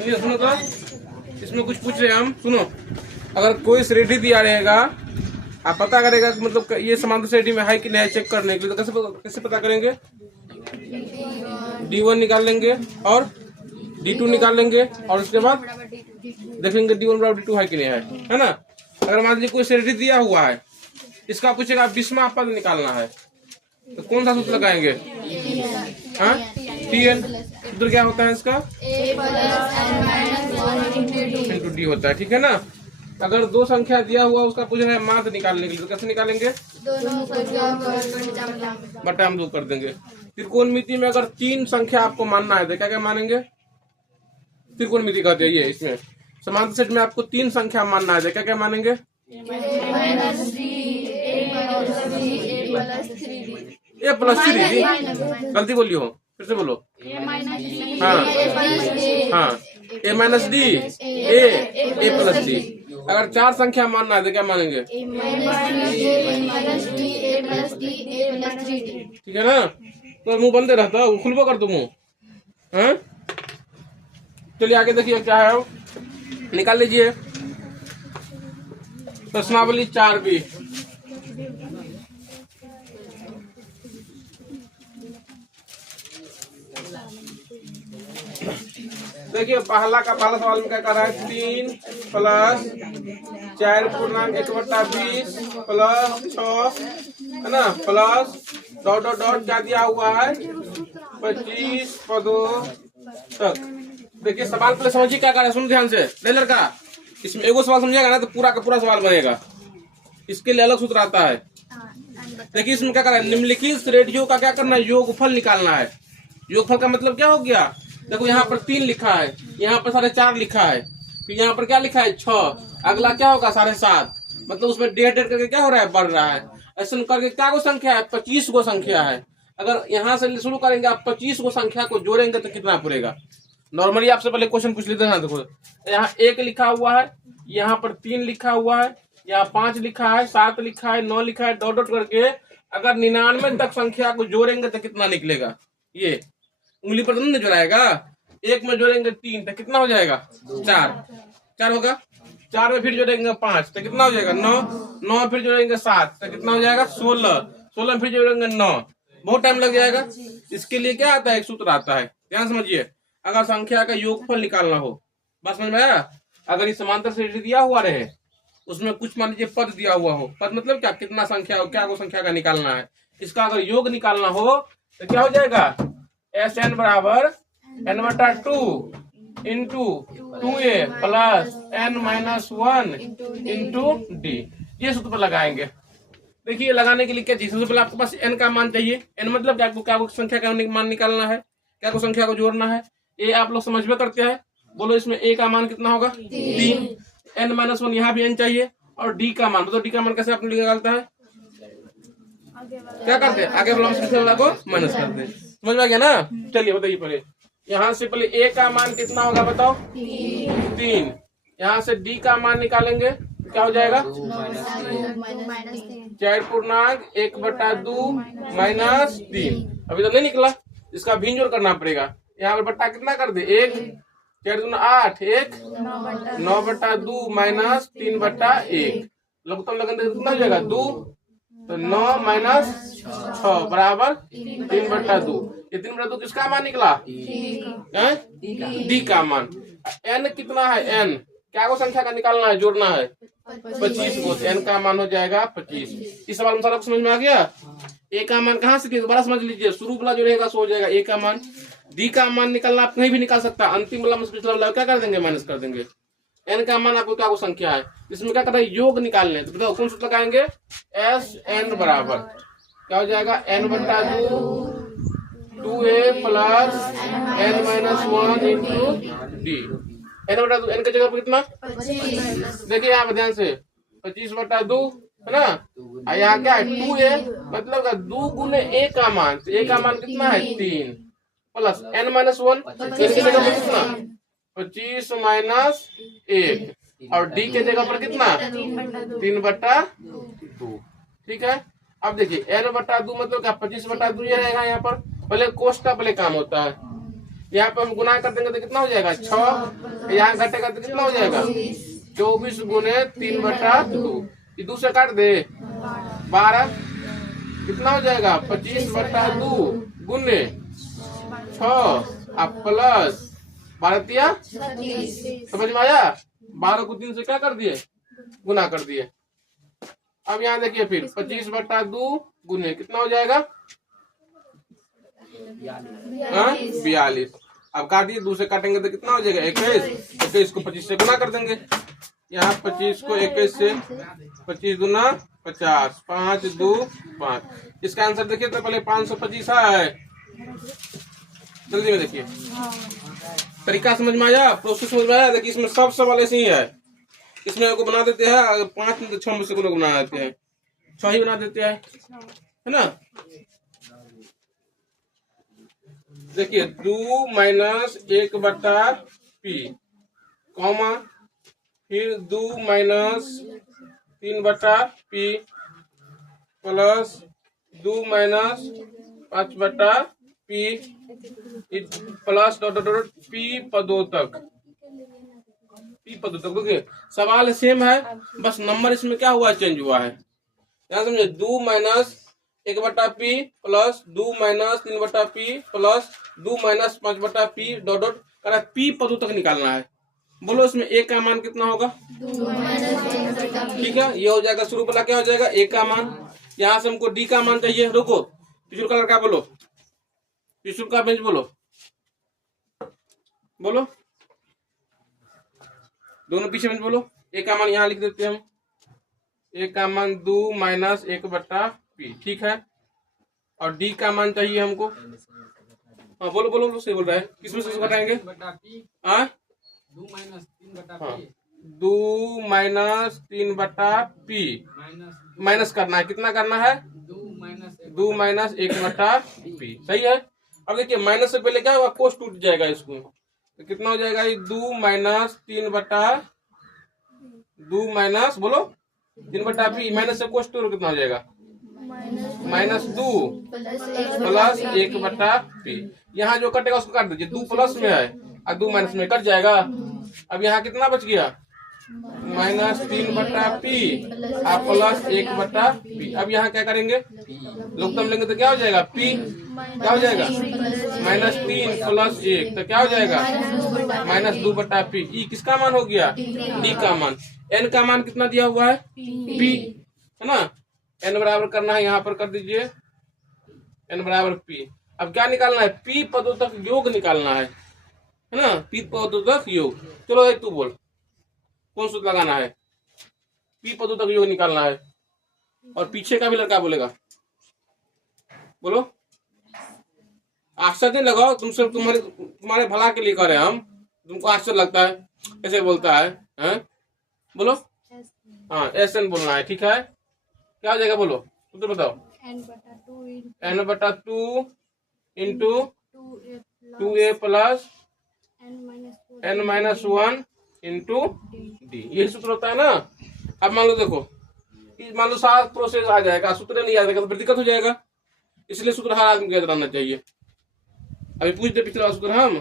सुनिए, सुनो तो, इसमें कुछ पूछ रहे हैं हम, सुनो। अगर कोई श्रेणी दिया रहेगा, आप पता करेगा कि मतलब ये समांतर श्रेणी में है कि नहीं, चेक करने के लिए तो कैसे पता करेंगे? D1 निकाल लेंगे और D2 निकाल लेंगे और उसके बाद देखेंगे D1 बराबर D2 है कि नहीं है ना। अगर मान लीजिए कोई श्रेणी दिया हुआ है, इसका पूछेगा विषम पद निकालना है, तो कौन सा सूत्र लगाएंगे? हाँ, Tn। सूत्र क्या होता है इसका? इंटू डी होता है, ठीक है ना। अगर दो संख्या दिया हुआ उसका पूछ रहा है माध्य निकालने के लिए, तो कैसे निकालेंगे? बटा हम 2 कर देंगे। त्रिकोणमिति में अगर 3 संख्या आपको मानना है तो क्या क्या मानेंगे? त्रिकोणमिति कहते हैं ये। इसमें समांतर सेट में आपको 3 संख्या मानना है तो क्या क्या मानेंगे? a plus 3। गलती बोली हो, फिर से बोलो। हाँ हाँ, a minus D, a plus D. अगर 4 संख्या मानना है तो क्या मानेंगे? ठीक है ना। तो मुंह बंद रहता है, खुलबो कर दो मुंह। हाँ, चलिए आगे देखिए क्या है, निकाल लीजिए प्रश्नावली 4B। देखिए पहला सवाल में क्या कर रहा है? 3 प्लस 4 पूर्णांक 1/20 प्लस 6 है ना, प्लस डॉट डॉट डॉट क्या दिया हुआ है? 25 पदों तक। देखिए सवाल पहले समझिए क्या कर रहा है, सुन ध्यान से। नहीं लड़का, इसमें एगो सवाल समझेगा ना तो पूरा का पूरा सवाल बनेगा, इसके लिए अलग सूत्र आता है। देखिए इसमें क्या कर रहा है, निम्नलिखित श्रेणियों का क्या करना है? योगफल निकालना है। योगफल का मतलब क्या हो गया? देखो यहाँ पर 3 लिखा है, यहाँ पर 4.5 लिखा है, फिर यहाँ पर क्या लिखा है? 6। अगला क्या होगा? 7.5। मतलब उसमें 1.5 करके क्या हो रहा है? बढ़ रहा है। ऐसा करके क्या गो संख्या है? 25 गो संख्या है। अगर यहाँ से शुरू करेंगे आप 25 गो संख्या को जोड़ेंगे तो कितना पड़ेगा? नॉर्मली आपसे पहले क्वेश्चन पूछ लेते हैं। देखो यहाँ 1 लिखा हुआ है, यहाँ पर 3 लिखा हुआ है, यहाँ 5 लिखा है, 7 लिखा है, 9 लिखा है, डॉट डॉट करके अगर 99 तक संख्या को जोड़ेंगे तो कितना निकलेगा? ये उंगली पर तो नहीं जोड़ाएगा। 1 में जोड़ेंगे 3 तो कितना हो जाएगा? 4 होगा। 4 में फिर जोड़ेंगे 5 तो कितना हो जाएगा? 9 में फिर जोड़ेंगे 7 तो कितना हो जाएगा? 16 में फिर जोड़ेंगे 9। बहुत टाइम लग जाएगा। इसके लिए क्या आता है? एक सूत्र आता है, ध्यान समझिए। अगर संख्या का योगफल निकालना हो, बस समझ में आया। अगर ये समांतर श्रेणी दिया हुआ रहे, उसमें कुछ मान लीजिए पद दिया हुआ हो, पद मतलब क्या? कितना संख्या हो, क्या को संख्या का निकालना है, इसका अगर योग निकालना हो तो क्या हो जाएगा? Sn बराबर n/2 into 2a plus n-1 into D. ये सूत्र पर लगाएंगे। देखिए लगाने के लिए क्या चीज? सबसे पहले आपके पास n का मान चाहिए। n मतलब क्या? आपको क्या संख्या का मान निकालना है, क्या को संख्या को जोड़ना है। a आप लोग समझ में करते हैं, बोलो इसमें a का मान कितना होगा? 3। n-1 यहाँ भी n चाहिए, और d का मान, मतलब d का मान कैसे आपने निकालता है? क्या करते हैं? आगे वाला को माइनस करते हैं। समझ में आ गया ना। चलिए बताइए पहले, यहाँ से पहले a का मान कितना होगा बताओ? 3। यहाँ से d का मान निकालेंगे, क्या हो जाएगा? 4 पूर्णांक 1/2 माइनस 3। अभी तो नहीं निकला, इसका भिन्न जोड़ करना पड़ेगा। यहाँ पर बट्टा कितना कर दे? 1, 4 दूना 8, 1 9/2 माइनस 3/1। लघुत्तम लगन कितना हो जाएगा? 2। तो 9 माइनस 6 बराबर 3/2। ये 3/2 किसका मान निकला? डी का मान। n कितना है? n क्या को संख्या का निकालना है, जोड़ना है? 25 को। n का मान हो जाएगा 25। इस सवाल में सारा समझ में आ गया। a का मान कहाँ से दोबारा समझ लीजिए, शुरू वाला जो रहेगा सो हो जाएगा a का मान। d का मान निकालना आप कहीं भी निकाल सकता है, अंतिम वाला में पिछला वाला क्या कर देंगे? माइनस कर देंगे। n का मान आपको क्या को संख्या है, इसमें क्या करना है? योग निकालने। तो बताओ कौन सूत्र लगाएंगे? Sn बराबर क्या हो जाएगा? n/2 2a plus n-1 into D. n/2 n की जगह पर कितना? देखिए यहाँ पर ध्यान से, 25/2 है ना। यहाँ क्या है? 2a मतलब 2 गुने a का मान। तो a का मान कितना है? 3 प्लस n-1 की जगह पर कितना? 25 माइनस 1, और डी के जगह पर कितना? 3/2। ठीक है। अब देखिए n/2 मतलब क्या? 25/2 ये रहेगा। यहाँ पर पहले कोष्ट का पहले काम होता है, यहाँ पे हम गुना कर देंगे तो कितना हो जाएगा 6, यहाँ घटेगा तो कितना हो जाएगा 24 गुने 3/2, ये 2 से काट दे 12, कितना हो जाएगा 25/2 गुने 6 आप प्लस 12 समझ में आया। 12 को 3 से क्या कर दिए गुना कर दिए। अब यहाँ देखिए फिर 25/2 गुने कितना हो जाएगा 42। अब काटिए 2 से काटेंगे तो कितना हो जाएगा 21, 21 को 25 से गुना कर देंगे। यहाँ 25 को 21 से 25 दूना 50, 5 2 5। इसका आंसर देखिए तो पहले 525 है। जल्दी में देखिए तरीका समझ में आया, प्रोसेस समझ में आया। देखिए इसमें सब सवाल ऐसे ही है, इसमें को बना देते हैं अगर 5 में तो 6 में से को बना देते हैं, 6 ही बना देते हैं है ना। देखिए 2 माइनस 1/p कॉमा फिर 2 minus 3/p plus 2 minus 5/p plus dot dot dot p पदों तक। देखिए सवाल सेम है, बस नंबर इसमें क्या हुआ चेंज हुआ है। ध्यान समझे 2 minus 1/p plus 2 minus 3/p plus 2 minus 5/p dot dot कर p पदों तक निकालना है। बोलो इसमें a का मान कितना होगा, ठीक है ये हो जाएगा शुरू वाला क्या हो जाएगा a का मान। यहाँ से हमको d का मान चाहिए। रुको पिछुल का लड़का बोलो, पिछुल का बेंच बोलो, बोलो दोनों पीछे बेंच बोलो। a का मान यहाँ लिख देते हैं हम, a का मान 2 माइनस 1/p ठीक है। और d का मान चाहिए हमको, हाँ बोलो बोलो बोलो सही बोल रहा है। किसमें से घटाएंगे 2 माइनस 3/p माइनस करना है, कितना करना है 2 माइनस 1/p सही है। अब देखिए माइनस से पहले क्या होगा कोस टूट जाएगा इसको, तो कितना हो जाएगा ये 2 माइनस 3/2 माइनस बोलो 3/p माइनस से कोस टूट कितना हो जाएगा -2 प्लस 1/p। यहाँ जो कटेगा उसको काट दीजिए, 2 प्लस में है और 2 माइनस में कट जाएगा। अब यहाँ कितना बच गया -3/p प्लस 1/p। अब यहाँ क्या करेंगे लोकतम लेंगे तो क्या हो जाएगा p क्या हो जाएगा -3 प्लस 1 तो क्या हो जाएगा -2/p। ई किसका मान हो गया d का मान। n का मान कितना दिया हुआ है p है ना, n बराबर करना है यहाँ पर कर दीजिए n बराबर p। अब क्या निकालना है p पदों तक योग निकालना है ना, p पदों तक योग। चलो एक तू बोल कौन सूत्र लगाना है, p पदों तक योग निकालना है। और पीछे का भी लड़का बोलेगा, बोलो आश्चर्य लगाओ तुमसे, तुम्हारे भला के लिए करे हम, तुमको आश्चर्य लगता है कैसे बोलता है हैं? बोलो हाँ SN बोलना है ठीक है। क्या हो जाएगा बोलो सूत्र बताओ n/2 into 2a plus n-1 into D, यही सूत्र होता है ना। अब मान लो देखो मान लो 7 प्रोसेस आ जाएगा, सूत्र नहीं आ जाएगा तो फिर दिक्कत हो जाएगा, इसलिए सूत्र हर आदमी को याद रहना चाहिए। अभी पूछ दे पिछला सूत्र हम,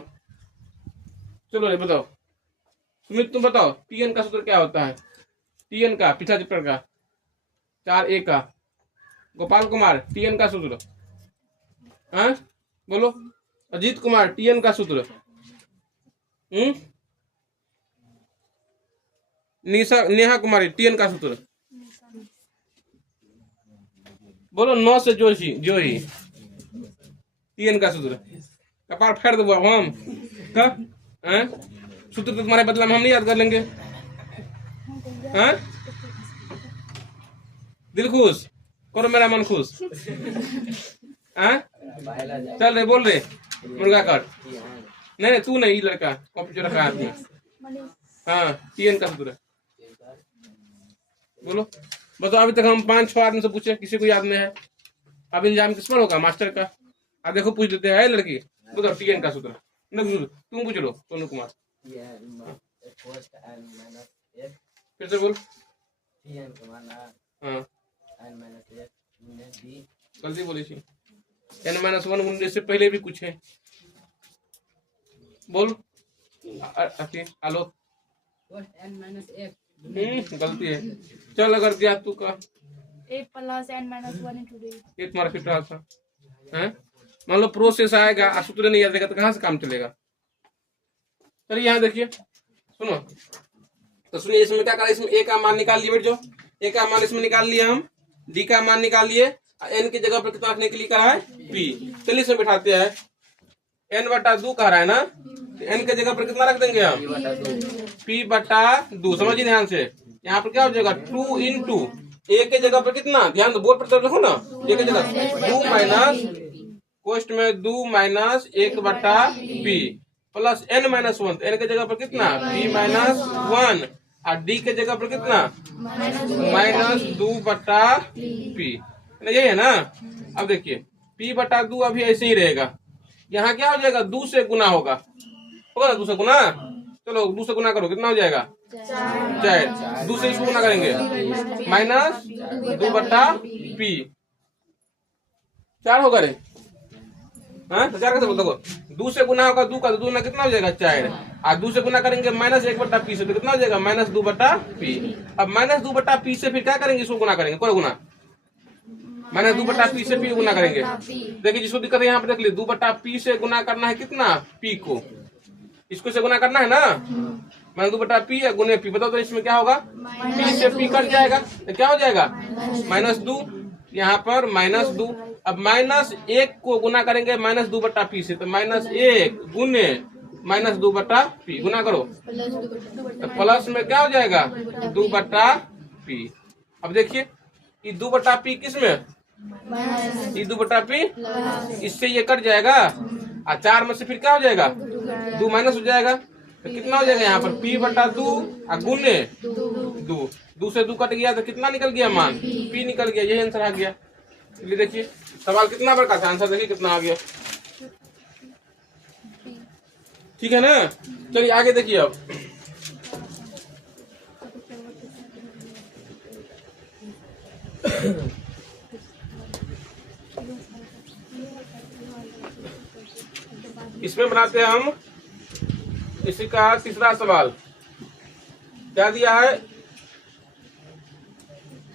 चलो रे बताओ सुमित तुम बताओ Tn का सूत्र क्या होता है, Tn का पिछला चैप्टर का 4a का। गोपाल कुमार Tn का सूत्र हाँ बोलो। अजीत कुमार Tn का सूत्र नेहा कुमारी Tn का सूत्र बोलो 9 से जो ही Tn का सूत्र कपार फेर दो हम सूत्र तो तुम्हारे बदला में हम नहीं याद कर लेंगे हाँ? दिल खुश करो मेरा मन खुश हाँ? चल रे बोल रे मुर्गा काट नहीं तू नहीं लड़का कॉपी जो रखा आदमी हाँ Tn का सूत्र बोलो बताओ। अभी तक हम 5-6 आदमी से पूछे किसी को याद नहीं है, अब इंजाम किस पर होगा मास्टर का। अब देखो पूछ देते हैं लड़की बताओ Tn का सूत्र, तुम पूछ लो सोनू कुमार फिर से बोल हाँ गलती बोली थी n-1 गुणने से पहले भी कुछ है बोल आलो। गलती है। चल अगर दिया तू का a plus n minus 1 into d। ये तुम्हारा फिट रहा था हैं। मान लो प्रोसेस आएगा और सूत्र नहीं याद रहेगा तो कहाँ से काम चलेगा। चलिए यहाँ देखिए सुनो, तो सुनिए इसमें क्या करा, इसमें ए का मान निकाल लिए, जो ए का मान इसमें निकाल लिया हम, डी का मान निकाल लिए, एन की जगह पर कितना रखने के लिए करा है पी। चलिए इसमें बैठाते हैं, एन बटा 2 कह रहा है ना, एन की जगह पर कितना रख देंगे हम पी बटा 2। समझिए ध्यान से, यहाँ पर क्या हो जाएगा 2 इंटू ए के जगह पर कितना, ध्यान दो बोर्ड पर रखो ना, ए की जगह 2 माइनस कोष्ट में 2 माइनस 1 बटा P plus N minus 1, N के जगह पर कितना पी माइनस 1 और डी के जगह पर कितना माइनस 2 बटा पी। यही है ना। अब देखिए पी बटा 2 अभी ऐसे ही रहेगा, यहाँ क्या हो जाएगा 2 से गुना होगा ना, 2 से गुना। चलो 2 से गुना करो, कितना हो जाएगा 4। 2 से इसको गुना करेंगे माइनस 2 बटा पी, 4 होगा रे। हाँ तो 4 कैसे बोलते हो, 2 से गुना होगा 2 का, तो 2 ना कितना हो जाएगा 4 और 2 से गुना करेंगे माइनस 1 बटा पी से, तो कितना हो जाएगा माइनस 2 बटा पी। अब माइनस 2 बटा पी से फिर क्या करेंगे, इसको गुना करेंगे, कौन गुना माइनस 2 बटा पी से पी गुना करेंगे। देखिए जिसको दिक्कत है यहाँ पे देख ली, 2 बटा पी से गुना करना है कितना पी को, इसको से गुना करना है ना, माइनस 2 बटा पी या गुने पी। बताओ तो इसमें क्या होगा, पी से पी कट जाएगा तो क्या हो जाएगा माइनस 2, यहाँ पर माइनस 2। अब माइनस 1 को गुना करेंगे माइनस 2 बटा पी से, तो माइनस 1 गुने माइनस 2 बटा पी, गुना करो तो प्लस में क्या हो जाएगा 2 बटा पी। अब देखिए ये 2 बटा पी किस में, ये 2 बटा पी, इससे ये कट जाएगा और 4 में से फिर क्या हो जाएगा 2 माइनस हो जाएगा, तो कितना हो जाएगा यहाँ पर पी बटा 2 और गुने 2 से 2 कट गया तो कितना निकल गया मान पी निकल गया, यही आंसर आ गया। चलिए देखिए सवाल कितना बड़ा था, आंसर देखिए कितना आ गया, ठीक है ना। चलिए आगे देखिए अब इसमें बनाते हैं हम इसी का तीसरा सवाल। क्या दिया है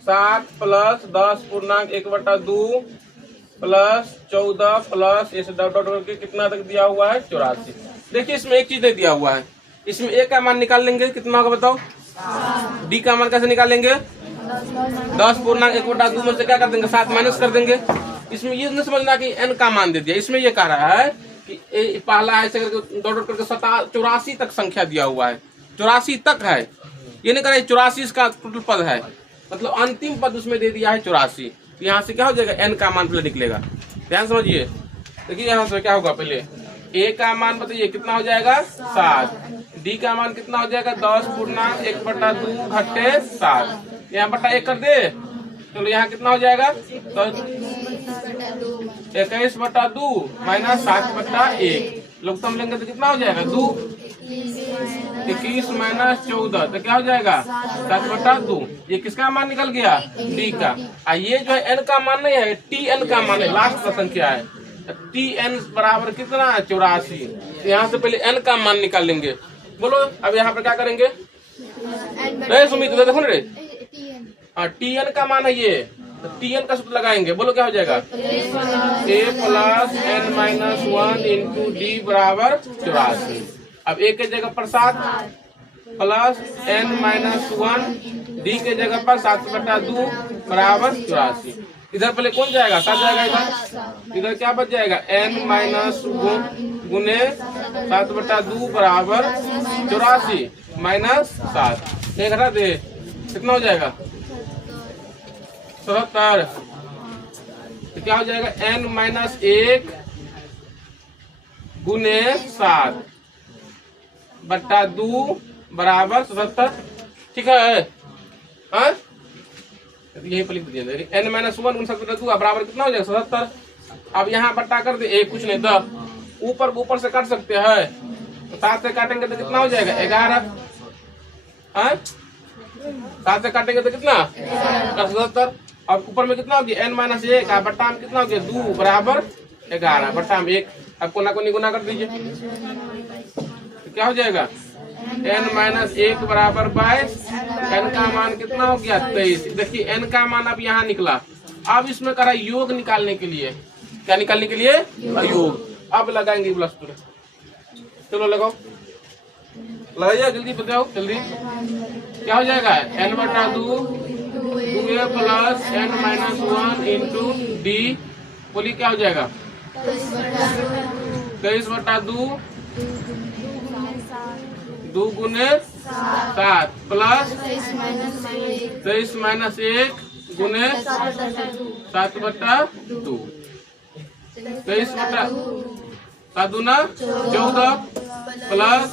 7 प्लस 10 पूर्णांक 1/2 प्लस 14 प्लस ऐसे डॉट डॉट करके कितना तक दिया हुआ है 84। देखिए इसमें एक चीज नहीं दिया हुआ है, इसमें ए का मान निकाल लेंगे कितना होगा बताओ, डी का मान कैसे निकालेंगे 10 पूर्णांक 1/2 में से क्या कर देंगे 7 माइनस कर देंगे। इसमें ये नहीं समझना कि एन का मान दे दिया, इसमें ये कह रहा है कि पहला ऐसे करके डॉट डॉट करके 84 तक संख्या दिया हुआ है, 84 तक है, ये नहीं कह रहा है 84 इसका टोटल पद है, मतलब अंतिम पद उसमें दे दिया है 84। यहाँ से क्या हो जाएगा एन का मान पहले निकलेगा, ध्यान समझिए। देखिए यहाँ से क्या होगा, पहले ए का मान बताइए कितना हो जाएगा 7, डी का मान कितना हो जाएगा 10 पूर्णांक 1/2 घटे 7, यहाँ बटा 1 कर दे, चलो यहाँ कितना हो जाएगा 21/2 माइनस 7/1, लघुत्तम लेंगे तो कितना हो जाएगा 2, 21 माइनस 14 तो क्या हो जाएगा 7/2। ये किसका मान निकल गया डी का, और ये जो है एन का मान नहीं है, टी एन का मान है, लास्ट का संख्या है, टी एन बराबर कितना 84। यहाँ से पहले एन का मान निकाल लेंगे। बोलो अब यहाँ पर क्या करेंगे, सुमित देखो ना रे, टी एन का मान है ये, तो टी एन का सूत्र लगाएंगे, बोलो क्या हो जाएगा A plus N minus 1 into D बराबर 84। अब ए के जगह पर 7 प्लस एन माइनस 1 डी के जगह पर 7/2 बराबर 84। इधर पहले कौन जाएगा 7 जाएगा, इधर क्या बच जाएगा एन माइनस गुने 7/2 बराबर 84 माइनस 7, एक घटा दे कितना हो जाएगा 77। तो क्या हो जाएगा एन माइनस 1 गुने 7/2 बराबर 77, ठीक है। हाँ यही पर लिख दीजिए एन माइनस 1 गुने 7/2 बराबर कितना हो जाएगा 77। अब यहाँ बट्टा कर दे, एक कुछ नहीं तो ऊपर से काट सकते हैं, तो 7 से काटेंगे तो कितना हो जाएगा 11, 7 से काटेंगे तो कितना 77। अब ऊपर में कितना हो गया एन माइनस 1 बट्टा में कितना हो गया 2 बराबर 11 बट्टा में 1। अब कोना कोनी गुना कर दीजिए, क्या हो जाएगा n माइनस 1 बराबर 22। n का मान कितना हो गया 23। देखिए n का मान अब यहाँ निकला। अब इसमें करा योग निकालने के लिए, क्या निकालने के लिए योग। अब लगाएंगे प्लस टू। चलो लगाओ, लगाइए जल्दी, बताओ जल्दी। क्या हो जाएगा n बटा 2 2a plus n minus 1 into D. बोलिए क्या हो जाएगा 23 बटा 2 2 गुने 7 प्लस 23 माइनस 1 गुने 7 बटा 2। 23 बटा 7 दूना 14 प्लस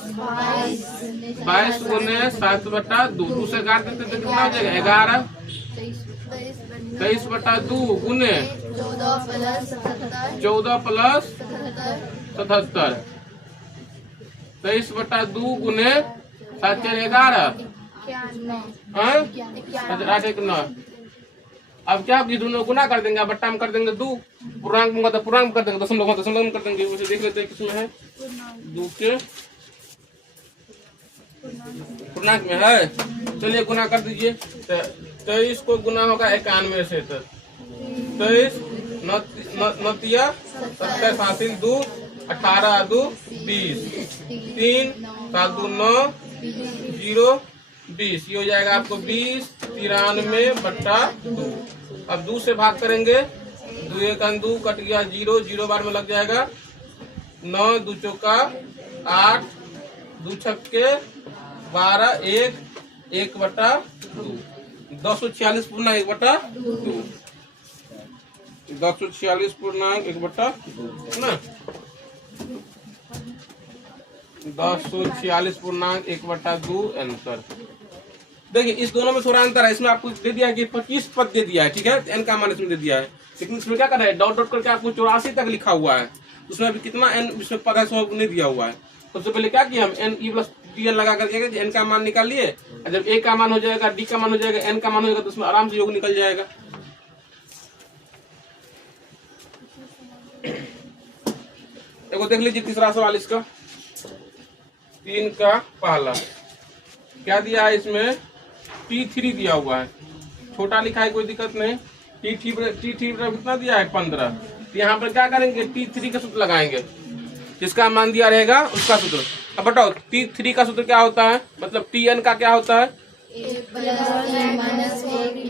22 गुने 7 बटा 2। 2 से काट देते तो कितना हो जाएगा 11। 23 बटा 2 गुने 14 प्लस 77। 23 बटा 2 गुने 7 4 11 8 1 9। अब क्या ये दोनों गुना कर देंगे, बट्टा में कर देंगे 2, पूर्णांक में तो पूर्णांक कर देंगे, दशमलव में दशमलव में कर देंगे। उसे देख लेते हैं किसमें है, 2 के पूर्णांक में है। चलिए गुना कर दीजिए। 23 को गुना होगा 91 से, तो 23 नतिया 27 हासिल 2 18 2 20 3 7 2 9 0 20। ये हो जाएगा आपको 20 93 बट्टा 2। अब 2 से भाग करेंगे, 2 1 2 कट गया 0 0 बार में लग जाएगा 9 2 चौका 8 2 छक्के 12 1 1 बटा 2। 246 पूर्णांक 1 बटा 2। 246 पूर्णांक 1 बटा 2 ना। 246 पूर्णांक 1 बटा 2 आंसर। देखिए इस दोनों में थोड़ा अंतर है। इसमें आपको दे दिया है कि 25 पद दे दिया है, ठीक है, n का मान इसमें दे दिया है। लेकिन इसमें क्या कर रहा है, डॉट डॉट करके आपको 84 तक लिखा हुआ है। उसमें अभी कितना n इसमें पद है सो नहीं दिया हुआ है। सबसे पहले क्या किया हम n e प्लस dn लगा करके n का मान निकाल लिए। जब a का मान हो जाएगा, d का मान हो जाएगा, n का मान हो जाएगा, तो उसमें आराम से योग निकल जाएगा। देखो देख लीजिए तीसरा सवाल इसका, 3 का पहला क्या दिया है, इसमें T3 दिया हुआ है, छोटा लिखा है कोई दिक्कत नहीं। T3 कितना दिया है 15। तो यहाँ पर क्या करेंगे, T3 का सूत्र लगाएंगे, जिसका मान दिया रहेगा उसका सूत्र। अब बताओ T3 का सूत्र क्या होता है, मतलब Tn का क्या होता है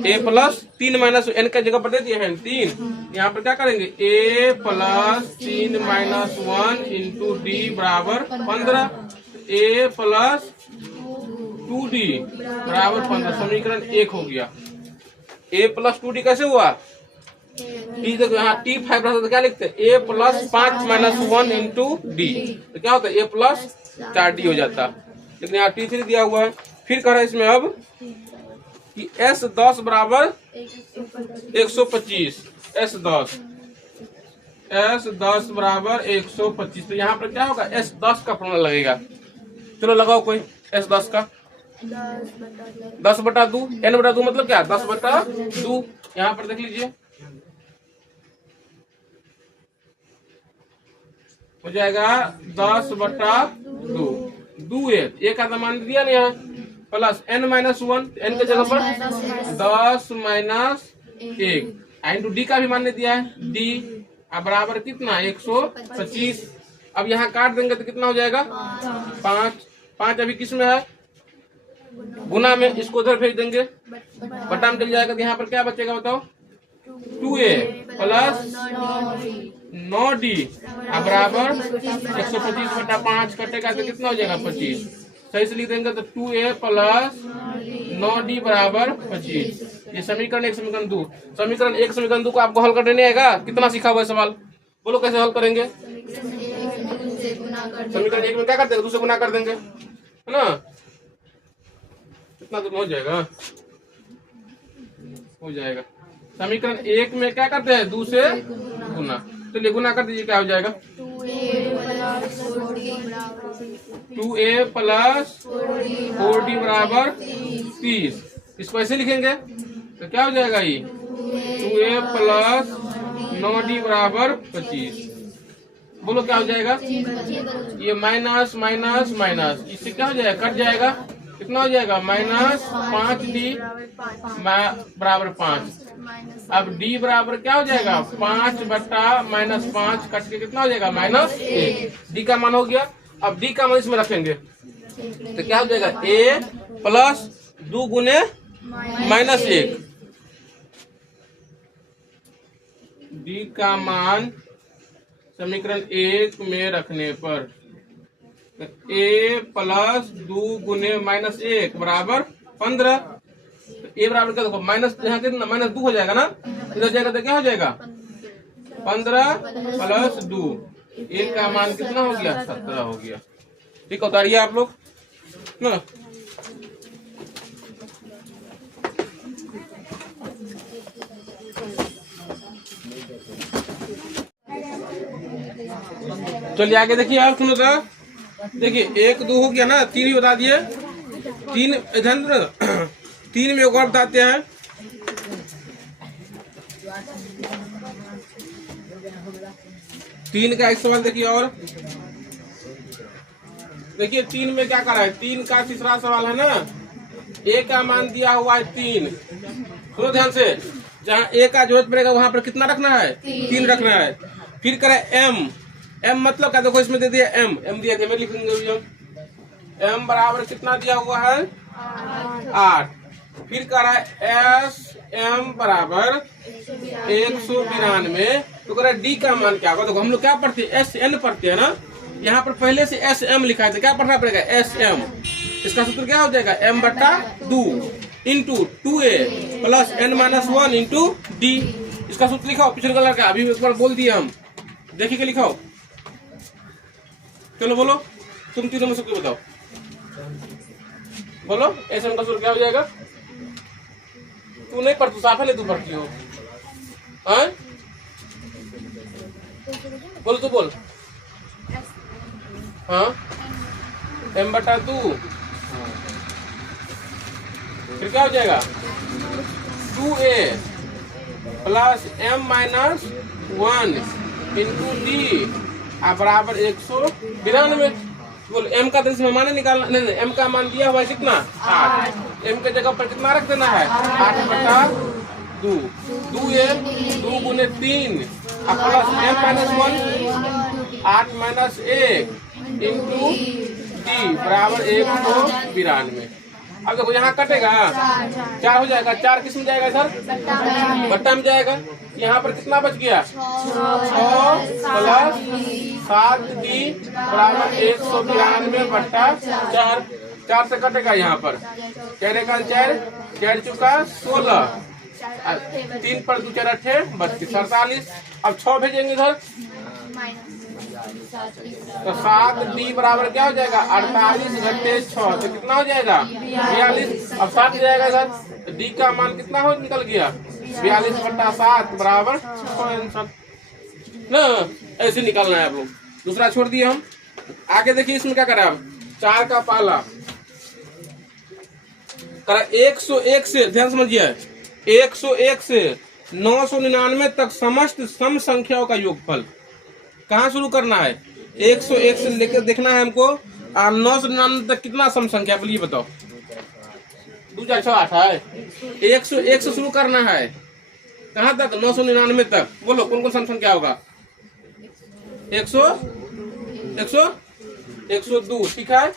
a प्लस 3 माइनस n का जगह पर दे दिए हैं 3। यहाँ पर क्या करेंगे a plus 3 minus 1 into D बराबर 15। a प्लस 2d बराबर 15। समीकरण 1 हो गया। a प्लस 2d कैसे हुआ, टी देखो यहाँ T5 रहता तो क्या लिखते हैं a plus 5 minus 1 into D, तो क्या होता है a प्लस 4d हो जाता। लेकिन यहाँ T3 दिया हुआ है। फिर कह रहा है इसमें अब कि S10 बराबर 125। S10 बराबर 125। तो यहाँ पर क्या होगा S10 का फॉर्मूला लगेगा। चलो लगाओ कोई S10 का। 10 बटा 2 n बटा 2 मतलब क्या 10 बटा 2। यहाँ पर देख लीजिए हो जाएगा 10 बटा 2। 2 एक का मान दिया ना यहाँ, प्लस n माइनस 1, n के जगह पर 10 माइनस 1 इंटू डी का भी मान दिया है d बराबर कितना 125। अब यहाँ काट देंगे तो कितना हो जाएगा 5। अभी किस में है गुना में, इसको उधर भेज देंगे, बटा में चल जाएगा। तो यहाँ पर क्या बचेगा बताओ 2a प्लस 9d बराबर 125 बटा 5 कटेगा तो कितना हो जाएगा 25। सही से लिख देंगे तो 2a प्लस 9d बराबर 25। ये समीकरण 1 समीकरण 2। समीकरण 1 समीकरण 2 को आपको हल करने नहीं आएगा, कितना सीखा हुआ है सवाल, बोलो कैसे हल करेंगे। समीकरण 1 में क्या करते हैं 2 से गुना कर देंगे, है ना, कितना दूर हो जाएगा, हो जाएगा। समीकरण 1 में क्या करते हैं 2 से गुना, तो गुना कर दीजिए क्या हो जाएगा 2a प्लस 4d बराबर 30। इसको ऐसे लिखेंगे तो क्या हो जाएगा ये 2a प्लस 9d बराबर 25। बोलो क्या हो जाएगा? ये माइनस माइनस माइनस, इससे क्या हो जाएगा? कट जाएगा। कितना हो जाएगा? -5d बराबर 5। अब d बराबर क्या हो जाएगा? 5 बटा -5 कट के कितना हो जाएगा? -1। d का मान हो गया। अब d का मान इसमें रखेंगे तो क्या हो जाएगा? a प्लस 2 गुने -1। d का मान समीकरण 1 में रखने पर a प्लस 2 गुने -1 बराबर 15। तो a बराबर क्या देखो? माइनस यहाँ कितना? -2 हो जाएगा ना, इधर जाएगा तो क्या हो जाएगा? 15 प्लस 2। a का मान कितना हो गया? 17 हो गया। ठीक है, उतारिए आप लोग ना। चलिए आगे देखिए आप, सुनो तो देखिए 1 2 हो गया ना, 3 भी बता दिए। 3 इधर 3 में एक और बताते हैं। तीन का एक सवाल देखिए और देखिए 3 में क्या करा है? 3 का तीसरा सवाल है ना, a का मान दिया हुआ है 3। सुनो ध्यान से, जहाँ a का जरूरत पड़ेगा वहां पर कितना रखना है? 3 रखना है। फिर करे m मतलब क्या? देखो इसमें दे दिया m दिया, मैं लिखेंगे m बराबर कितना दिया हुआ है? 8। फिर कह रहा है m बराबर 192। तो कह रहा है d का मान क्या होगा? देखो हम लोग क्या पढ़ते हैं? SN पढ़ते हैं ना, यहाँ पर पहले से SM लिखा है तो क्या पढ़ना पड़ेगा? SM। इसका सूत्र क्या हो जाएगा? m बटा 2 into 2a plus n-1 into d। इसका सूत्र लिखाओ पिछले कलर का, अभी एक बार बोल दिए हम, देखिए के लिखाओ। चलो बोलो, तुम तीनों में सबको बताओ, बोलो SM का सूत्र क्या हो जाएगा? तू नहीं पढ़ती, साफा नहीं तू पढ़ती हो। बोल तू बोल। हाँ, m बटा 2। फिर क्या हो जाएगा? 2a plus m-1 into d बराबर 192। बोलो m का तो इसमें मान निकालना, नहीं m का मान दिया हुआ है कितना? 8। m के जगह पर कितना रख देना है? 8 बटा 2। 2a 2 गुने 3 plus m-1 8 minus 1 into d बराबर 192। अब देखो यहाँ कटेगा, 4 हो जाएगा। 4 किस में जाएगा सर? बट्टा में जाएगा। यहाँ पर कितना बच गया? 6 प्लस 7d बराबर 192 बट्टा 4। 4 से कटेगा यहाँ पर, कहने का 4 चुका 16, 3 पर 2 4 8 32 47। अब 6 भेजेंगे इधर तो 7d बराबर क्या हो जाएगा? 48 घटे 6 तो कितना हो जाएगा? 42। अब 7 जाएगा इधर, d का मान कितना हो निकल गया? 42 बटा 7 बराबर 6 आंसर ना। ऐसे निकालना है आप लोग। दूसरा छोड़ दिए हम। आगे देखिए इसमें क्या करा? 4 का पाला करा 101 से, ध्यान समझिए, 101 से 999 तक समस्त सम संख्याओं का योगफल। कहाँ शुरू करना है? 101 से लेकर देखना है हमको 999 तक कितना सम संख्या, बोलिए बताओ। 2 4 6 8 है। 101 से शुरू करना है, कहाँ तक? 999 तक। बोलो कौन कौन सम संख्या होगा? 102। ठीक है,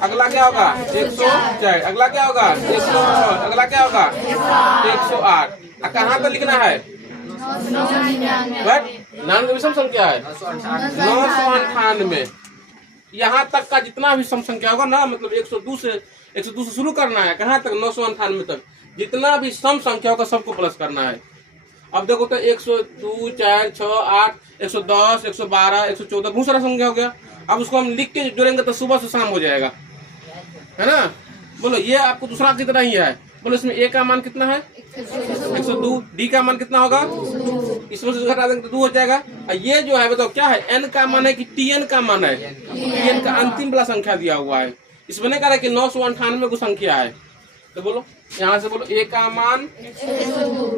अगला क्या होगा? 104। अगला क्या होगा? 109। अगला क्या होगा? 108। कहाँ तक लिखना है? 99 सम संख्या है, 998। यहाँ तक का जितना भी सम संख्या होगा ना, मतलब 102 से शुरू करना है, कहाँ तक? 998 तक। जितना भी सम संख्या होगा सबको प्लस करना है। अब देखो तो 102 4 6 8 110 112 114 बहुत सारा संख्या हो गया। अब उसको हम लिख के जोड़ेंगे तो सुबह से शाम हो जाएगा, है ना। बोलो ये आपको दूसरा कितना ही है। बोलो इसमें a का मान कितना है? 102। d का मान कितना होगा? इसमें से घटा देंगे तो 2 हो जाएगा। और ये जो है बताओ क्या है? n का मान है कि tn का मान है? tn का अंतिम वाला संख्या दिया हुआ है। इसमें नहीं कह रहा कि 998 को संख्या है। तो बोलो यहाँ से बोलो a का मान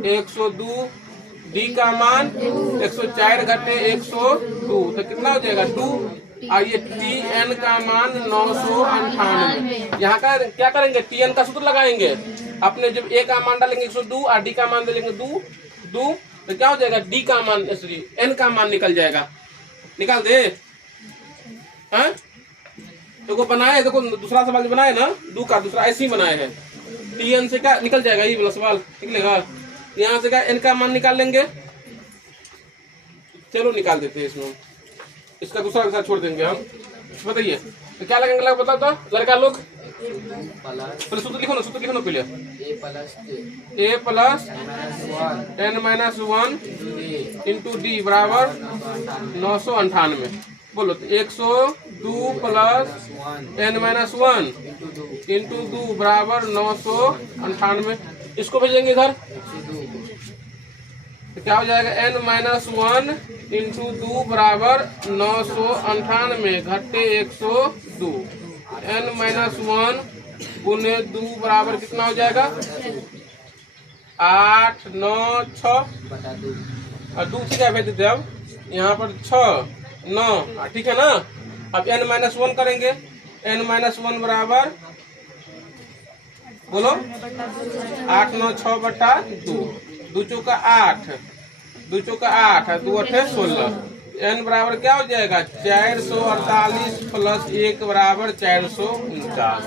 102, डी का मान 104 घटे 102 तो कितना हो जाएगा 2। और ये टी एन का मान 998। यहाँ का क्या करेंगे, टी एन का सूत्र लगाएंगे। अपने जब ए का मान डालेंगे 102 और डी का मान डालेंगे 2 तो क्या हो जाएगा, डी का मान सॉरी एन का मान निकल जाएगा। निकाल दे। हाँ तो को बनाए, देखो दूसरा सवाल जो बनाए ना 2 का दूसरा ऐसे ही बनाए हैं। टी एन से क्या निकल जाएगा, ये वाला सवाल निकलेगा। यहाँ से क्या एन का मान निकाल लेंगे। चलो निकाल देते हैं इसमें, इसका दूसरा के साथ छोड़ देंगे हम। बताइए तो क्या लगेंगे, बताओ तो लड़का लोग। पहले सूत्र लिखो ना, सूत्र लिखो ना पहले। A plus N minus 1 into D बराबर 998। बोलो तो 102 प्लस एन माइनस 1 इंटू 2 बराबर 998। इसको भेजेंगे इधर तो क्या हो जाएगा, एन माइनस 1 इंटू 2 बराबर 998 घटे 102। एन माइनस 1 गुने 2 बराबर कितना हो जाएगा, 8 9 6 और 2 ठीक है भेज देते। अब यहाँ पर 6 9 ठीक है ना। अब एन माइनस 1 करेंगे। एन माइनस 1 बराबर बोलो 8 9 6 बटा 2, 2 चौका 8, 2 चौका 8 और 2 8 16। एन बराबर क्या हो जाएगा, 448 प्लस 1 बराबर 449।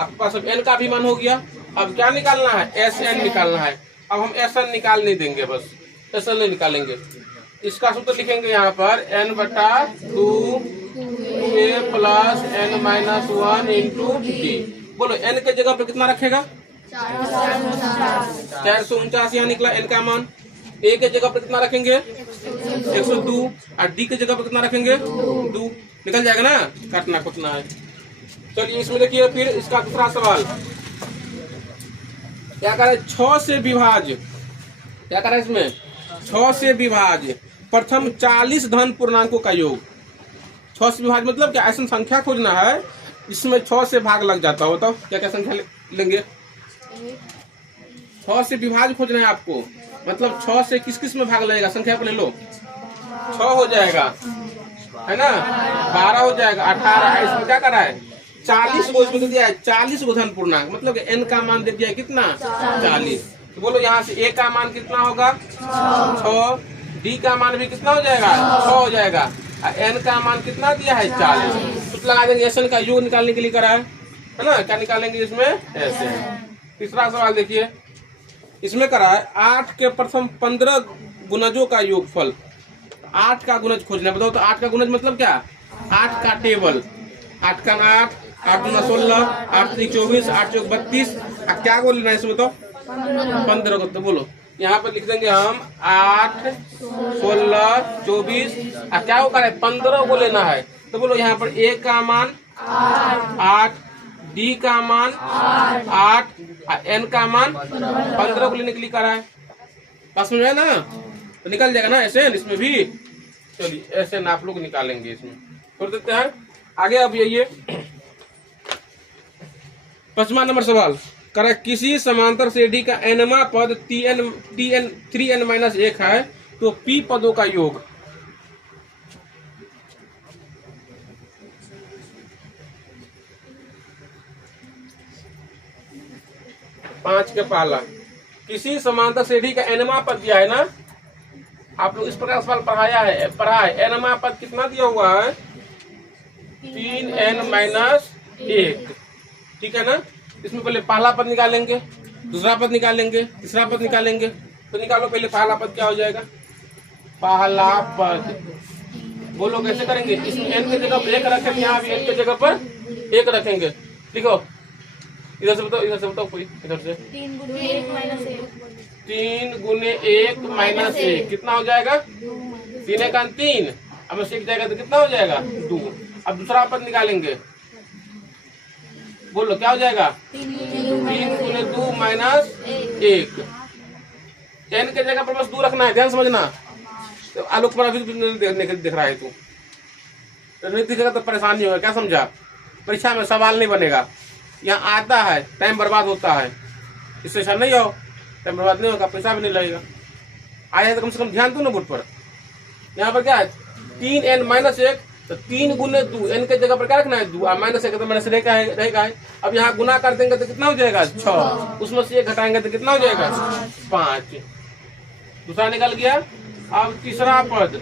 आपके पास अब एन का भी मान हो गया। अब क्या निकालना है, एस एन निकालना है। अब हम एस एन निकाल नहीं देंगे, बस एस एन नहीं निकालेंगे। इसका सूत्र लिखेंगे यहाँ पर एन बटा 2 A plus N minus 1 into D. बोलो एन के जगह पे कितना रखेगा, 449 यहाँ निकला एन का मान। ए के जगह पे कितना रखेंगे 102 और डी के जगह पे कितना रखेंगे 2। निकल जाएगा ना, काटना कुटना है। चलिए इसमें देखिए फिर इसका दूसरा सवाल क्या करे, 6 से विभाज्य। क्या करे इसमें, 6 से विभाज्य प्रथम 40 धन पूर्णांकों का योग। 6 से विभाज्य मतलब क्या, ऐसा संख्या खोजना है इसमें 6 से भाग लग जाता हो। तो क्या क्या संख्या लेंगे, 6 से विभाज्य खोजना है आपको। मतलब 6 से किस किस में भाग लगेगा, संख्या को ले लो। 6 हो जाएगा है ना, 12 हो जाएगा, 18। इसमें क्या करा है 40 को इसमें दे दिया है, 40 को धन पूर्णांक मतलब एन का मान दे दिया है कितना 40। तो बोलो यहाँ से ए का मान कितना होगा 6, डी का मान भी कितना हो जाएगा 6 हो जाएगा, एन का मान कितना दिया है 40। तो लगा देंगे एस एन का योग निकालने के लिए करा है ना। क्या निकालेंगे इसमें ऐसे। तीसरा सवाल देखिए, इसमें करा है 8 के प्रथम 15 गुणजों का योगफल। 8 का गुणज खोजना है। बताओ तो 8 का गुणज मतलब क्या, 8 का टेबल। 8 का 8, 8 गुना 16, 8 3 24, 8 चौक 32। क्या को लेना है इसमें, तो 15 को। तो बोलो यहाँ पर लिख देंगे हम 8 16 24। क्या होगा 15 को लेना है। तो बोलो यहाँ पर ए का मान 8, डी का मान 8, एन का मान 15 को लेने के लिए करा है। पास में है ना, तो निकल जाएगा ना एस एन इसमें भी। चलिए एस एन आप लोग निकालेंगे इसमें, छोड़ देते हैं आगे। अब ये 5वां नंबर सवाल करा, किसी समांतर श्रेणी का एनवा पद टी एन 3n माइनस 1 है तो पी पदों का योग। पांच के पहला, किसी समांतर श्रेणी का एनवा पद दिया है ना। आप लोग इस प्रकार सवाल पढ़ा है। एनवा पद कितना दिया हुआ है 3n माइनस 1। ठीक है ना। इसमें पहले पहला पद निकालेंगे, दूसरा पद निकालेंगे, तीसरा पद निकालेंगे। तो निकालो पहले पहला पद क्या हो जाएगा, पहला पद। बोलो कैसे करेंगे, इसमें n के जगह पर 1 रखेंगे, यहाँ भी n के जगह पर 1 रखेंगे। लिखो इधर से बताओ, इधर से बताओ कोई, इधर से 3 गुने 1 माइनस 1। 3 गुने 1 माइनस 1 कितना हो जाएगा 3 का 3। अब सीख जाएगा तो कितना हो जाएगा 2। अब दूसरा पद निकालेंगे, बोलो क्या हो जाएगा 3 गुने 2 माइनस 1। n के जगह पर बस 2 रखना है, ध्यान समझना। तो आलोक पर अभी दिख रहा है तू, नहीं दिखेगा तो परेशानी होगा। क्या समझा, परीक्षा में सवाल नहीं बनेगा। यहाँ आता है टाइम बर्बाद होता है, इससे अच्छा नहीं हो, टाइम बर्बाद नहीं होगा, पैसा भी नहीं लगेगा। आया है तो कम से कम ध्यान दो ना बोर्ड पर। यहाँ पर क्या है 3n माइनस 1, तो 3 गुने 2, n के जगह पर क्या रखना है 2, माइनस 1 तो माइनस रहेगा है। अब यहाँ गुना कर देंगे तो कितना हो जाएगा 6, उसमें से 1 घटाएंगे तो कितना हो जाएगा 5। दूसरा निकल गया। अब तीसरा पद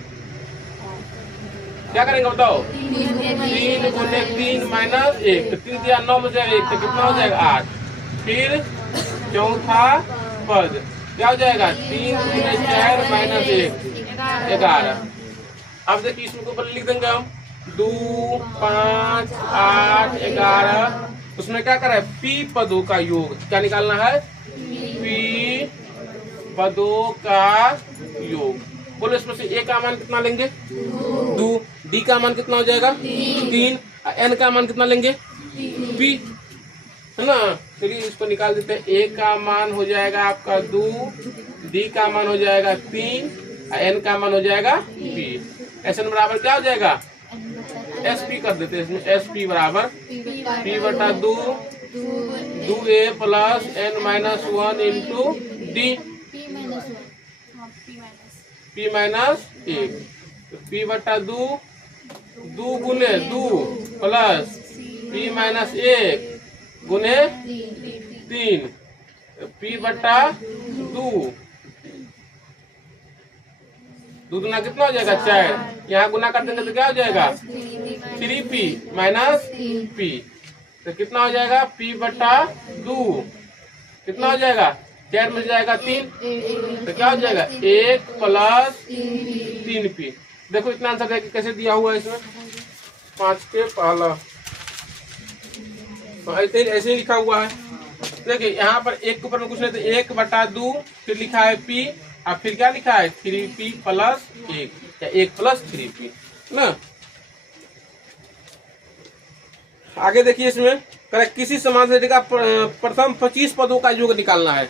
क्या करेंगे बताओ, 3 गुने 3 माइनस 1, तो 3 दिया 9 में से 1 तो कितना हो जाएगा 8। फिर चौथा पद क्या हो जाएगा 3 गुने 4 माइनस 1 11। अब देखिए इसमें ऊपर लिख देंगे हम 2 5 8 11। उसमें क्या करा है पी पदों का योग क्या निकालना है, पी पदों का योग। बोलो इसमें से ए का मान कितना लेंगे 2, डी का मान कितना हो जाएगा 3, एन का मान कितना लेंगे पी, है ना। चलिए इसको निकाल देते हैं। ए का मान हो जाएगा आपका 2, डी का मान हो जाएगा 3, एन का मान हो जाएगा पी। एन बराबर क्या हो जाएगा एस पी कर देते हैं। इसमें एस पी बराबर पी बटा 2 2a plus n minus 1 into D P minus 1। P बटा 2 2 गुने 2 प्लस पी माइनस 1 गुने 3 पी बटा 2 गुना कितना हो जाएगा 4। यहाँ गुना कर देंगे तो क्या हो जाएगा 3p माइनस p, तो कितना हो जाएगा p बटा 2 कितना हो जाएगा 4 में जाएगा 3, तो क्या हो जाएगा 1 प्लस 3p। देखो इतना आंसर कैसे दिया हुआ है इसमें 5 के पहला ऐसे ही लिखा हुआ है। देखिए यहाँ पर एक के ऊपर में कुछ नहीं तो 1 बटा 2 फिर लिखा है p, अब फिर क्या लिखा है 3p प्लस 1 या 1 प्लस 3p ना। आगे देखिए इसमें करेक्ट किसी समान संख्या का प्रथम 25 पदों का योग निकालना है।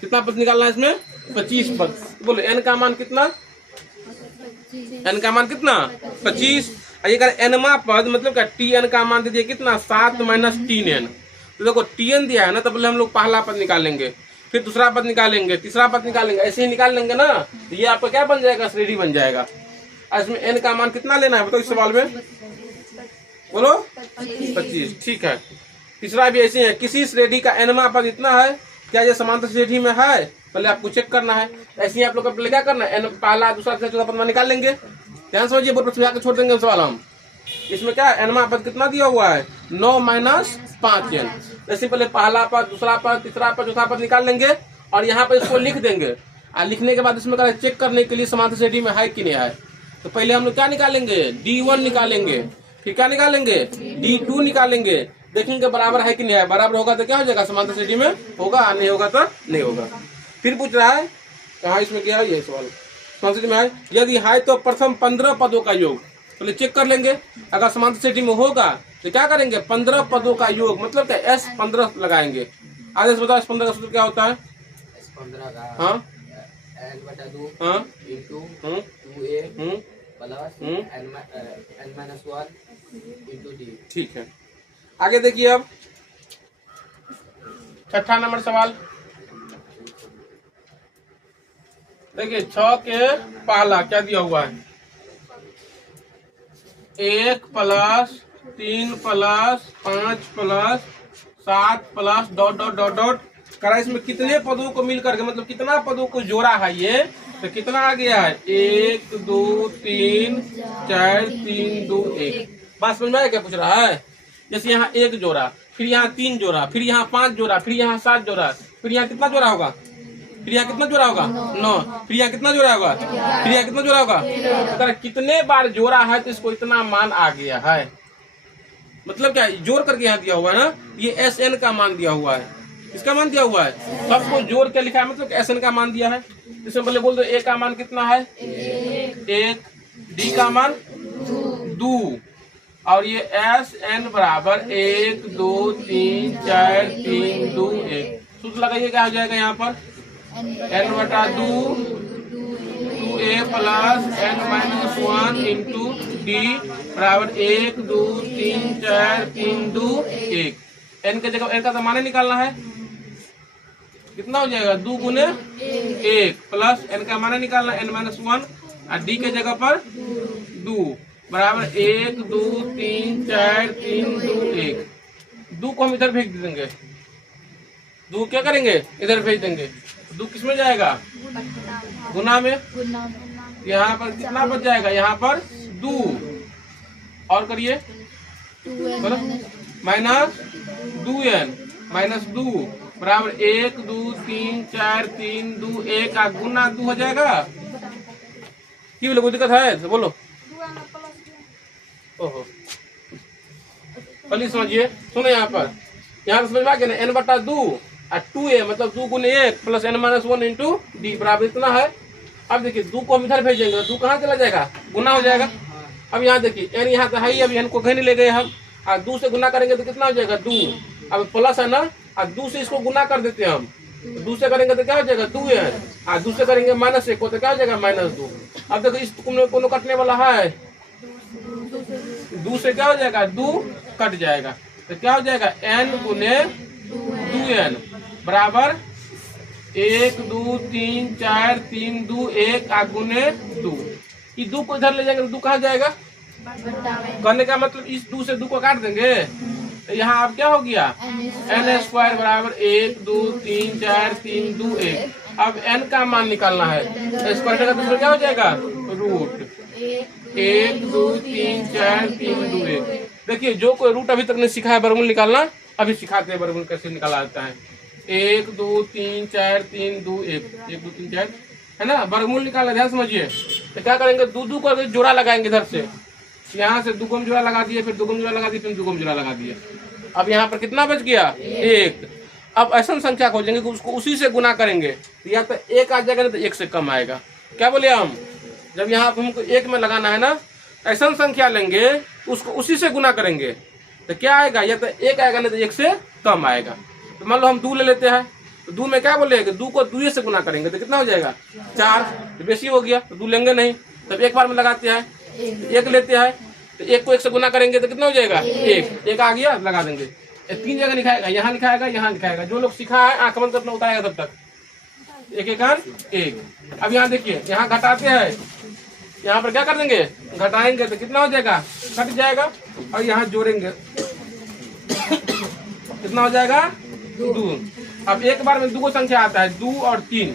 कितना पद निकालना है इसमें 25 पद। बोलो n का मान कितना, n का मान कितना 25। ये कर nवा पद मतलब क्या tn का मान दीजिए कितना 7 माइनस 3n। तो देखो tn दिया है ना, तो पहले हम लोग पहला पद निकालेंगे, फिर दूसरा पद निकालेंगे, तीसरा पद निकालेंगे, ऐसे ही निकाल लेंगे ना। तो ये आपका क्या बन जाएगा श्रेणी बन जाएगा। इसमें n का मान कितना लेना है बताओ इस सवाल में, बोलो 25। ठीक है। तीसरा भी ऐसे है किसी श्रेणी का nवा पद इतना है, क्या ये समांतर श्रेणी में है, पहले आपको चेक करना है। ऐसे ही आप लोग को पहले क्या करना है n पहला दूसरा चौथा पद निकाल लेंगे। ध्यान समझिए बोर्ड पर छोड़ देंगे सवाल हम। इसमें क्या nवा पद कितना दिया हुआ है 9 माइनस 5n। जैसे पहले पहला पद दूसरा पद तीसरा पद चौथा पद निकाल लेंगे और यहाँ पर इसको लिख देंगे। और लिखने के बाद इसमें चेक करने के लिए समांतर श्रेणी में है कि नहीं है, तो पहले हम लोग क्या निकालेंगे D1 निकालेंगे, फिर क्या निकालेंगे D2 निकालेंगे, देखेंगे बराबर है कि नहीं है। बराबर होगा तो क्या हो जाएगा समांतर श्रेणी में होगा, नहीं होगा तो नहीं होगा। फिर पूछ रहा है कहा इसमें क्या है ये सवाल समांतर श्रेणी में है, यदि है तो प्रथम 15 पदों का योग पहले चेक कर लेंगे। अगर समांतर श्रेणी में होगा तो क्या करेंगे 15 पदों का योग मतलब क्या S15 लगाएंगे। आगे से बताओ S15 का सूत्र क्या होता है। S15 का हाँ n बटा 2 हाँ into 2a plus n minus 1 into d। ठीक है। आगे देखिए अब छठा नंबर सवाल देखिए 6 के पहला क्या दिया हुआ है 1 plus 3 plus 5 plus 7 plus dot dot dot dot करा। इसमें कितने पदों को मिलकर के मतलब कितना पदों को जोड़ा है ये, तो कितना आ गया है 1 2 3 4 3 2 1। बात समझ में आया क्या पूछ रहा है। जैसे यहाँ 1 जोड़ा, फिर यहाँ 3 जोड़ा, फिर यहाँ 5 जोड़ा, फिर यहाँ 7 जोड़ा, फिर यहाँ कितना जोड़ा होगा, फिर यहाँ कितना जोड़ा होगा 9, फिर यहाँ कितना जोड़ा होगा, फिर यहाँ कितना जोड़ा होगा। अगर कितने बार जोड़ा है तो इसको इतना मान आ गया है। मतलब क्या जोड़ करके यहाँ दिया हुआ है ना, ये SN का मान दिया हुआ है। इसका मान दिया हुआ है, सबको जोड़ के लिखा है मतलब SN का मान दिया है। इसमें पहले बोल दो A का मान कितना है 1, D का मान 2 और ये SN बराबर 1 2 3 4 3 2 1। सूत्र लगाइए क्या हो जाएगा यहाँ पर n बटा 2 2a plus n minus 1 into d बराबर 1 2 3 4 3 2 1। n के जगह n का तो मान निकालना है, कितना हो जाएगा 2 गुने 1 प्लस n का मान निकालना n-1 और d के जगह पर 2 बराबर 1 2 3 4 3 2 1। 2 को हम इधर भेज देंगे, 2 क्या करेंगे इधर भेज देंगे। 2 किस में जाएगा गुना में, यहाँ पर कितना बच जाएगा, यहाँ पर 2 और करिए माइनस 2n माइनस 2 बराबर 1 2 3 4 3 2 1 का गुना 2 हो जाएगा। की बोले कोई दिक्कत है तो बोलो। ओहो पहले समझिए, सुनो यहाँ पर समझ में आ गया ना, n बटा 2 और 2a मतलब 2 गुने 1 प्लस n-1 इंटू डी बराबर इतना है। अब देखिए 2 को हम इधर भेजेंगे, 2 कहाँ चला जाएगा गुना हो जाएगा। अब यहाँ देखिए n यहाँ तो है ही, अब n को कहीं ले गए हम और 2 से गुना करेंगे तो कितना हो जाएगा 2। अब प्लस है ना, और 2 से इसको गुना कर देते हैं हम, 2 से करेंगे तो क्या हो जाएगा 2n और 2 से करेंगे -1 को तो क्या हो जाएगा -2। अब देखो इस कोनो कटने वाला है, 2 से क्या हो जाएगा 2 कट जाएगा तो क्या हो जाएगा n गुने 2n बराबर 1 2 3 4 3 2 1 आ गुने 2। ये 2 को इधर ले जाएंगे तो 2 कहाँ जाएगा, कहने का मतलब इस 2 से 2 को काट देंगे तो यहाँ अब क्या हो गया n² बराबर 1 2 3 4 3 2 1। अब n का मान निकालना है, स्क्वायर का दूसरा क्या हो जाएगा रूट 1 2 3 4 3 2 1। देखिए जो कोई रूट अभी तक नहीं सीखा है वर्गमूल निकालना, अभी सिखाते हैं वर्गमूल कैसे निकाला जाता है। 1 2 3 4 3 2 1 1 2 3 4 है ना, वर्गमूल निकालना, ध्यान समझिए। तो क्या करेंगे 2 को जोड़ा लगाएंगे इधर से, यहाँ से 2 को जोड़ा लगा दिए, फिर 2 को जोड़ा लगा दिए, फिर 2 को जोड़ा लगा दिए। अब यहाँ पर कितना बच गया 1। अब ऐसा संख्या खोजेंगे कि उसको उसी से गुना करेंगे, या तो 1 आ जाएगा ना तो 1 से कम आएगा। क्या बोले हम, जब यहाँ पर हमको 1 में लगाना है ना, ऐसा संख्या लेंगे उसको उसी से गुना करेंगे तो क्या आएगा, या तो 1 आएगा नहीं तो 1 से कम आएगा। तो मान लो हम 2 ले लेते हैं, तो 2 में क्या बोले 2 को 2 से गुना करेंगे तो कितना हो जाएगा 4, तो बेसी हो गया तो 2 लेंगे नहीं, तब एक बार में लगाते हैं 1 लेते हैं तो 1 को 1 से गुना करेंगे तो कितना हो जाएगा 1 आ गया लगा देंगे। 3 जगह लिखाएगा, यहाँ लिखाएगा यहाँ लिखाएगा, जो लोग सीखा है आंख बंद करना उतारेगा तब तक 1 1 1। अब यहाँ देखिए यहाँ घटाते हैं, यहाँ पर क्या कर देंगे घटाएंगे तो कितना हो जाएगा कट जाएगा, और यहाँ जोड़ेंगे कितना हो जाएगा 2। अब एक बार में 2 को संख्या आता है 2 और 3,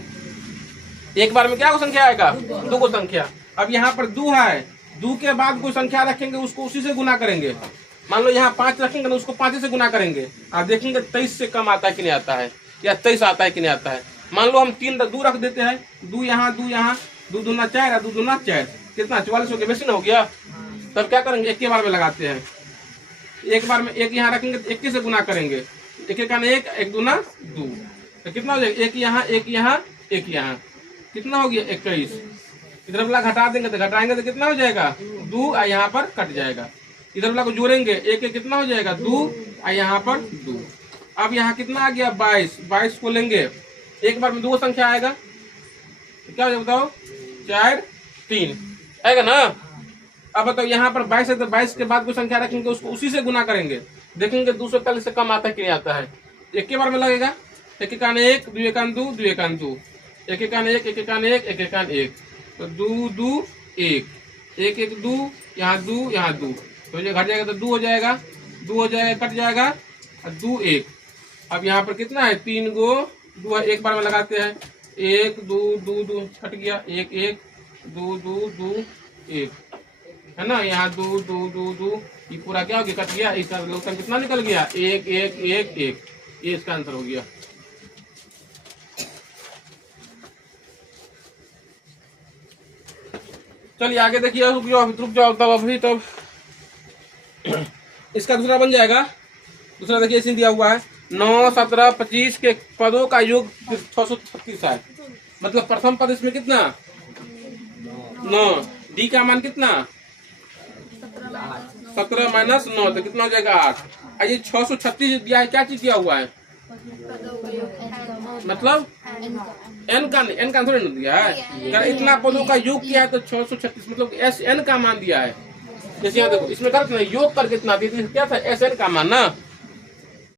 एक बार में क्या को संख्या आएगा 2 को संख्या। अब यहाँ पर 2 है, 2 के बाद कोई संख्या रखेंगे उसको उसी से गुना करेंगे। मान लो यहाँ 5 रखेंगे ना उसको 5 से गुना करेंगे और देखेंगे 23 से कम आता है कि नहीं आता है, या 23 आता है कि नहीं आता है। मान लो हम 2 रख देते हैं, 2 यहाँ 2 यहाँ, 2 दूना 4 और 2 दूना 4, कितना 44 हो गया, बेसी ना हो गया। तब क्या करेंगे एक के बार में लगाते हैं, एक बार में 1 यहाँ रखेंगे तो 1 से गुना करेंगे, 1 का 1 1 दूना 2 तो कितना हो जाएगा 1 यहाँ 1 यहाँ 1 यहाँ, कितना हो गया 21। इधर वाला घटा देंगे तो घटाएंगे तो कितना हो जाएगा 2 और यहाँ पर कट जाएगा। इधर वाला को जोड़ेंगे 1 कितना हो जाएगा 2 और यहाँ पर 2। अब यहाँ कितना आ गया 22 को लेंगे, एक बार में 2 संख्या आएगा तो क्या हो जाएगा बताओ 4 3 आएगा ना। अब बताओ यहाँ पर 22 है तो 22 के बाद कोई संख्या रखेंगे उसको उसी से गुना करेंगे, देखेंगे 241 से कम आता है कि नहीं आता है। एक के बार में लगेगा 1 1 1 2 1 2 2 1 2 1 1 1 1 1 1 1 1 तो 2 2 1 1 1 2 यहाँ 2 यहाँ 2 तो ये घट जाएगा तो 2 हो जाएगा, 2 हो जाएगा कट जाएगा और 2 1। अब यहाँ पर कितना है 3 गो 2 है, एक बार में लगाते हैं 1 2 2 2 कट गया 1 1 2 2 2 1 है ना, यहाँ 2 2 2 2 ये पूरा क्या हो गया कट गया, इसका उत्तर कितना निकल गया 1 1 1 1, ये इसका आंसर हो गया। चलिए आगे देखिए, रुक जाओ तब अभी तब इसका दूसरा बन जाएगा। दूसरा देखिए इसी दिया हुआ है 9 17 25 के पदों का योग 636 है, मतलब प्रथम पद इसमें कितना 9, डी का मान कितना 17 माइनस 9 तो कितना हो जाएगा 8। ये 636 दिया है, क्या चीज दिया हुआ है मतलब n का थोड़ी ना दिया है, अगर इतना पदों का योग किया है तो 636 मतलब एस एन का मान दिया है। जैसे यहाँ देखो इसमें करते योग करके इतना दिया क्या था एस एन का मान ना,